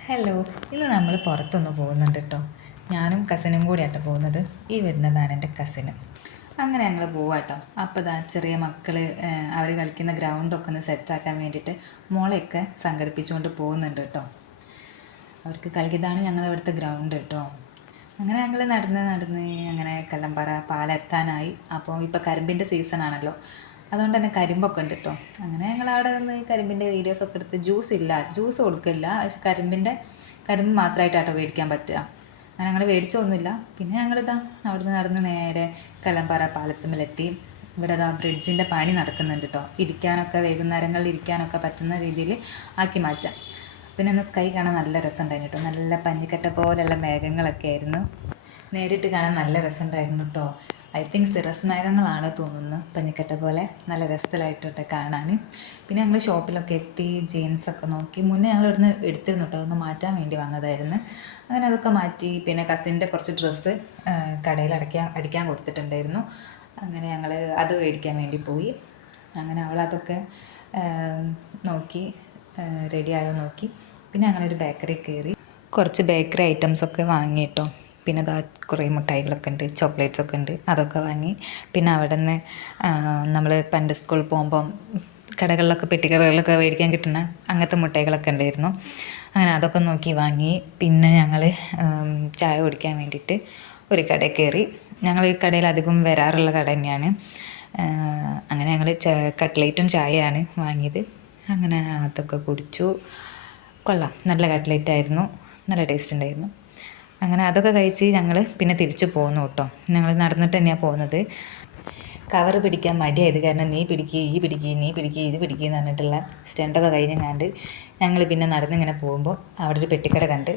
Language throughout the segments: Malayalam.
ഹലോ, ഇന്ന് നമ്മൾ പുറത്തൊന്ന് പോകുന്നുണ്ട് കേട്ടോ. ഞാനും കസിനും കൂടിയാട്ടോ പോകുന്നത്. ഈ വരുന്നതാണ് എൻ്റെ കസിന്. അങ്ങനെ ഞങ്ങൾ പോവാം കേട്ടോ. അപ്പോൾ ഇതാ ചെറിയ മക്കൾ അവർ കളിക്കുന്ന ഗ്രൗണ്ടൊക്കെ ഒന്ന് സെറ്റാക്കാൻ വേണ്ടിയിട്ട് മോളെയൊക്കെ സംഘടിപ്പിച്ചുകൊണ്ട് പോകുന്നുണ്ട് കേട്ടോ. അവർക്ക് കളിക്കുന്നതാണ് ഞങ്ങൾ ഇവിടുത്തെ ഗ്രൗണ്ട് കേട്ടോ. അങ്ങനെ ഞങ്ങൾ നടന്ന് അങ്ങനെ കല്ലമ്പാറ പാലെത്താനായി. അപ്പോൾ ഇപ്പോൾ കരിമ്പിൻ്റെ സീസണാണല്ലോ, അതുകൊണ്ട് തന്നെ കരിമ്പൊക്കെ ഉണ്ട് കേട്ടോ. അങ്ങനെ ഞങ്ങൾ അവിടെ നിന്ന് കരിമ്പിൻ്റെ വീഡിയോസൊക്കെ എടുത്ത് ജ്യൂസ് കൊടുക്കില്ല, പക്ഷെ കരിമ്പ് മാത്രമായിട്ടാട്ടോ മേടിക്കാൻ പറ്റുക. അങ്ങനെ ഞങ്ങൾ മേടിച്ചൊന്നുമില്ല. പിന്നെ ഞങ്ങളിതാ അവിടെ നിന്ന് നടന്ന് നേരെ കല്ലമ്പാറ പാലത്തുമ്മലെത്തി. ഇവിടെ ഇതാ ബ്രിഡ്ജിൻ്റെ പണി നടക്കുന്നുണ്ട് കേട്ടോ. ഇരിക്കാനൊക്കെ വൈകുന്നേരങ്ങളിൽ ഇരിക്കാനൊക്കെ പറ്റുന്ന രീതിയിൽ ആക്കി മാറ്റാം. പിന്നെ ഇന്ന് സ്കൈ കാണാൻ നല്ല രസമുണ്ടായിരുന്നു കേട്ടോ. നല്ല പഞ്ഞിക്കട്ട പോലെയുള്ള മേഘങ്ങളൊക്കെ ആയിരുന്നു. നേരിട്ട് കാണാൻ നല്ല രസമുണ്ടായിരുന്നു കേട്ടോ. ഐ തിങ്ക് സിറസ് മേഘങ്ങളാണ് തോന്നുന്നു, പഞ്ഞിക്കട്ട പോലെ നല്ല രസത്തിലായിട്ടോട്ടെ കാണാൻ. പിന്നെ ഞങ്ങൾ ഷോപ്പിലൊക്കെ എത്തി ജീൻസൊക്കെ നോക്കി. മുന്നേ ഞങ്ങൾ ഇവിടുന്ന് എടുത്തിരുന്നു കേട്ടോ, അതൊന്ന് മാറ്റാൻ വേണ്ടി വന്നതായിരുന്നു. അങ്ങനെ അതൊക്കെ മാറ്റി. പിന്നെ കസിൻ്റെ കുറച്ച് ഡ്രസ്സ് കടയിൽ അടിക്കാൻ കൊടുത്തിട്ടുണ്ടായിരുന്നു. അങ്ങനെ ഞങ്ങൾ അത് മേടിക്കാൻ വേണ്ടി പോയി. അങ്ങനെ അവളതൊക്കെ നോക്കി റെഡിയായോ നോക്കി. പിന്നെ ഞങ്ങളൊരു ബേക്കറി കയറി കുറച്ച് ബേക്കറി ഐറ്റംസൊക്കെ വാങ്ങി കേട്ടോ. പിന്നെ അതാ കുറേ മിഠായികളൊക്കെ ഉണ്ട്, ചോക്ലേറ്റ്സൊക്കെ ഉണ്ട്, അതൊക്കെ വാങ്ങി. പിന്നെ അവിടെ നിന്ന് നമ്മൾ പണ്ട് സ്കൂളിൽ പോകുമ്പം കടകളിലൊക്കെ പെട്ടിക്കടകളിലൊക്കെ മേടിക്കാൻ കിട്ടുന്ന അങ്ങനത്തെ മിഠായികളൊക്കെ ഉണ്ടായിരുന്നു. അങ്ങനെ അതൊക്കെ നോക്കി വാങ്ങി. പിന്നെ ഞങ്ങൾ ചായ കുടിക്കാൻ വേണ്ടിയിട്ട് ഒരു കടയിൽ കയറി. ഞങ്ങൾ ഈ കടയിൽ അധികം വരാറുള്ള കട തന്നെയാണ്. അങ്ങനെ ഞങ്ങൾ കട്ട്ലേറ്റും ചായയാണ് വാങ്ങിയത്. അങ്ങനെ അതൊക്കെ കുടിച്ചു. കൊള്ളാം, നല്ല കട്ട്ലേറ്റായിരുന്നു, നല്ല ടേസ്റ്റ് ഉണ്ടായിരുന്നു. അങ്ങനെ അതൊക്കെ കഴിച്ച് ഞങ്ങൾ പിന്നെ തിരിച്ചു പോന്നു കേട്ടോ. ഞങ്ങൾ നടന്നിട്ട് തന്നെയാണ് പോകുന്നത്. കവറ് പിടിക്കാൻ മടിയായത് കാരണം നീ പിടിക്കുക ഇത് പിടിക്കുക എന്ന് പറഞ്ഞിട്ടുള്ള സ്റ്റണ്ടൊക്കെ കഴിഞ്ഞങ്ങാണ്ട് ഞങ്ങൾ പിന്നെ നടന്നിങ്ങനെ പോകുമ്പോൾ അവിടെ ഒരു പെട്ടിക്കട കണ്ട്.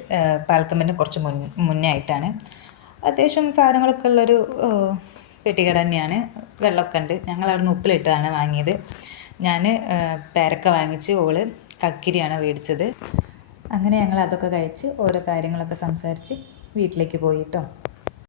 പാലത്തമ്മൻ്റെ കുറച്ച് മുന്നേ ആയിട്ടാണ്. അത്യാവശ്യം സാധനങ്ങളൊക്കെ ഉള്ളൊരു പെട്ടിക്കട തന്നെയാണ്. വെള്ളമൊക്കെ ഉണ്ട്. ഞങ്ങൾ അവിടെ നിന്ന് ഉപ്പിലിട്ടതാണ് വാങ്ങിയത്. ഞാൻ പേരക്ക വാങ്ങിച്ച്, ഓള് കക്കിരിയാണ് മേടിച്ചത്. അങ്ങനെ ഞങ്ങൾ അതൊക്കെ കഴിച്ച് ഓരോ കാര്യങ്ങളൊക്കെ സംസാരിച്ച് വീട്ടിലേക്ക് പോയി കേട്ടോ.